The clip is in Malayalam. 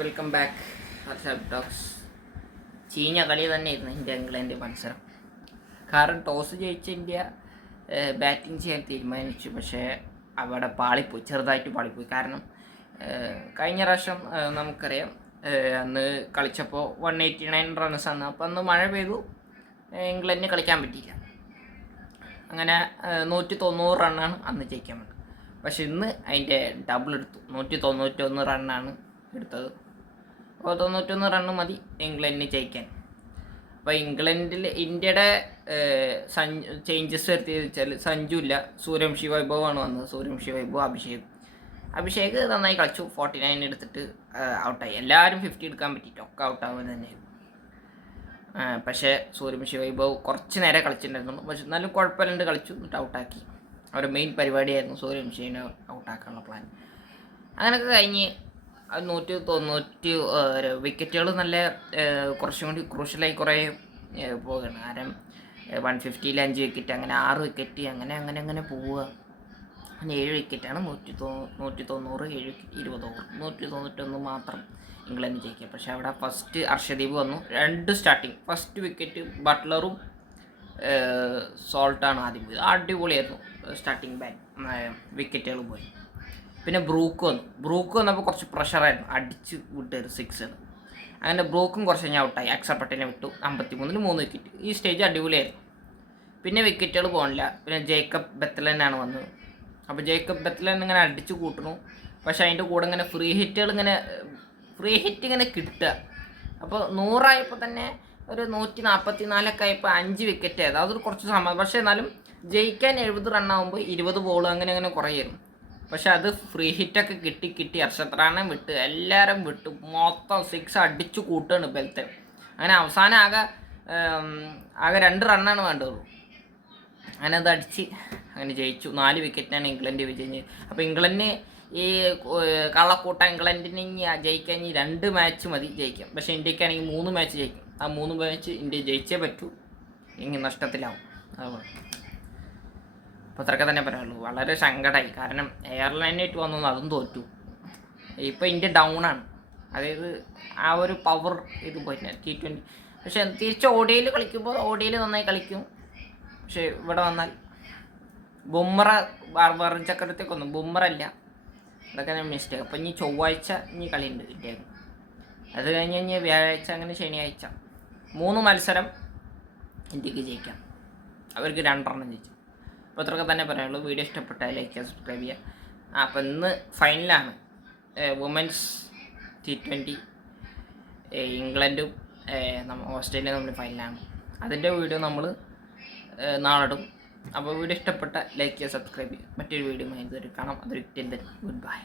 Welcome back ഹർഷാബ് talks. ചീഞ്ഞ കളി തന്നെയായിരുന്നു ഇന്ത്യ ഇംഗ്ലണ്ട് മത്സരം. കാരണം ടോസ് ജയിച്ച ഇന്ത്യ ബാറ്റിംഗ് ചെയ്യാൻ തീരുമാനിച്ചു. പക്ഷേ അവിടെ പാളിപ്പോയി, ചെറുതായിട്ട് പാളിപ്പോയി. കാരണം കഴിഞ്ഞ പ്രാവശ്യം നമുക്കറിയാം, അന്ന് കളിച്ചപ്പോൾ 189 റൺസാണ്. അപ്പോൾ അന്ന് മഴ പെയ്തു, ഇംഗ്ലണ്ടിന് കളിക്കാൻ പറ്റിയില്ല. അങ്ങനെ 190 റണ്ണാണ് അന്ന് ജയിക്കാൻ പറ്റുന്നത്. പക്ഷെ ഇന്ന് അതിൻ്റെ ഡബിൾ എടുത്തു, 191 റണ്ണാണ് എടുത്തത്. അപ്പോൾ 91 റണ്ണ് മതി ഇംഗ്ലണ്ടിന് ജയിക്കാൻ. അപ്പോൾ ഇന്ത്യയുടെ ചേഞ്ചസ് വരുത്തിയത് വെച്ചാൽ സഞ്ജു ഇല്ല, സൂര്യവംശി വൈഭവാണ് വന്നത്. സൂര്യവംശി വൈഭവ്, അഭിഷേക് നന്നായി കളിച്ചു. 49 എടുത്തിട്ട് ഔട്ടായി. എല്ലാവരും 50 എടുക്കാൻ പറ്റിയിട്ട് ഒക്കെ ഔട്ടാവുക തന്നെയായിരുന്നു. പക്ഷേ സൂര്യവംശി വൈഭവ് കുറച്ച് നേരെ കളിച്ചിട്ടുണ്ടായിരുന്നു. പക്ഷെ എന്നാലും കുഴപ്പമില്ലാണ്ട് കളിച്ചു, എന്നിട്ട് ഔട്ടാക്കി. അവരുടെ മെയിൻ പരിപാടിയായിരുന്നു സൂര്യവംശിനെ ഔട്ടാക്കാനുള്ള പ്ലാൻ. അങ്ങനെയൊക്കെ കഴിഞ്ഞ് 190 വിക്കറ്റുകൾ നല്ല കുറച്ചും കൂടി ക്രൂഷ്യലായി കുറേ പോവുകയാണ്. കാരണം 150-ൽ 5 വിക്കറ്റ്, അങ്ങനെ 6 വിക്കറ്റ്, അങ്ങനെ പോവുക. അങ്ങനെ 7 വിക്കറ്റാണ്. 190, 7 വിക്കറ്റ്, 20 ഓവർ, 191 മാത്രം ഇംഗ്ലണ്ട് ജയിക്കുക. പക്ഷേ അവിടെ ഫസ്റ്റ് അർഷദീപ് വന്നു, 2 സ്റ്റാർട്ടിങ്. ഫസ്റ്റ് വിക്കറ്റ് ബട്ട്ലറും സോൾട്ടാണ് ആദ്യം പോയത്. അടിപൊളിയായിരുന്നു സ്റ്റാർട്ടിങ് വിക്കറ്റുകൾ പോയി. പിന്നെ ബ്രൂക്ക് വന്നപ്പോൾ കുറച്ച് പ്രഷറായിരുന്നു, അടിച്ച് വിട്ടൊരു 6. അങ്ങനെ ബ്രൂക്കും കുറച്ച് കഴിഞ്ഞാൽ ഔട്ടായി. അക്ഷർ പട്ടേലിനെ വിട്ടു, 53-ൽ 3 വിക്കറ്റ്. ഈ സ്റ്റേജ് അടിപൊളിയായിരുന്നു. പിന്നെ വിക്കറ്റുകൾ പോകണില്ല. പിന്നെ ജേക്കബ് ബെത്തലനാണ് വന്നത്. അപ്പോൾ ജേക്കബ് ബെത്തലൻ ഇങ്ങനെ അടിച്ച് കൂട്ടണു. പക്ഷേ അതിൻ്റെ കൂടെ ഇങ്ങനെ ഫ്രീ ഹിറ്റ് ഇങ്ങനെ കിട്ടുക. അപ്പോൾ 100 ആയപ്പോൾ തന്നെ ഒരു 144 ആയപ്പോൾ 5 വിക്കറ്റ് ആയത്. അതൊരു കുറച്ച് സമയം. പക്ഷേ എന്നാലും ജയിക്കാൻ 70 റണ്ണാകുമ്പോൾ 20 ബോൾ അങ്ങനെ കുറയായിരുന്നു. പക്ഷെ അത് ഫ്രീ ഹിറ്റൊക്കെ കിട്ടി അർഷദ് ഖാനെ വിട്ട് എല്ലാവരും വിട്ടു, മൊത്തം 6 അടിച്ചു കൂട്ടുകയാണ് ബെൽത്തൻ. അങ്ങനെ അവസാനം ആകെ 2 റണ്ണാണ് വേണ്ടതുള്ളൂ. അങ്ങനെ അത് അടിച്ച് അങ്ങനെ ജയിച്ചു. 4 വിക്കറ്റിനാണ് ഇംഗ്ലണ്ട് വിജയിച്ചത്. അപ്പോൾ ഇംഗ്ലണ്ടിന് ഈ കള്ളക്കൂട്ട ഇംഗ്ലണ്ടിന് ജയിക്കാൻ 2 മാച്ച് മതി ജയിക്കാം. പക്ഷേ ഇന്ത്യക്കാണെങ്കിൽ 3 മാച്ച് ജയിക്കും. ആ 3 മാച്ച് ഇന്ത്യ ജയിച്ചേ പറ്റൂ, ഇങ്ങനെ നഷ്ടത്തിലാവും. അതുപോലെ അപ്പോൾ അത്രയൊക്കെ തന്നെ പറയാനുള്ളൂ. വളരെ സങ്കടമായി. കാരണം എയർലൈനായിട്ട് വന്നു, അതും തോറ്റു. ഇപ്പോൾ ഇന്ത്യ ഡൗൺ ആണ്. അതായത് ആ ഒരു പവർ ഇത് പോയില്ല T20. പക്ഷെ തിരിച്ച് ODIയിൽ കളിക്കുമ്പോൾ ODIയിൽ നന്നായി കളിക്കും. പക്ഷെ ഇവിടെ വന്നാൽ വറുൺ ചക്രവർത്തിയൊക്കെ ഒന്നും ബുംറല്ല. അതൊക്കെ ഞാൻ മിസ്റ്റേക്ക്. അപ്പോൾ ഇനി ചൊവ്വാഴ്ച കളിയുണ്ട് ഇന്ത്യക്ക്. അത് കഴിഞ്ഞ് വ്യാഴാഴ്ച, അങ്ങനെ ശനിയാഴ്ച 3 മത്സരം ഇന്ത്യക്ക് ജയിക്കാം. അവർക്ക് 2 റണ്ണം ജയിച്ചു. അപ്പോൾ അത്രയൊക്കെ തന്നെ പറയാനുള്ളൂ. വീഡിയോ ഇഷ്ടപ്പെട്ടാൽ ലൈക്ക് ചെയ്യുക, സബ്സ്ക്രൈബ് ചെയ്യുക. അപ്പോൾ ഇന്ന് ഫൈനലാണ്, വുമൻസ് T20 ഇംഗ്ലണ്ടും ഓസ്ട്രേലിയ തമ്മിൽ ഫൈനലാണ്. അതിൻ്റെ വീഡിയോ നമ്മൾ നാളെ ഇടും. അപ്പോൾ വീഡിയോ ഇഷ്ടപ്പെട്ട ലൈക്ക് ചെയ്യുക, സബ്സ്ക്രൈബ് ചെയ്യുക. മറ്റൊരു വീഡിയോ ഇതുവരെ കാണാം. അതൊരു ഗുഡ് ബൈ.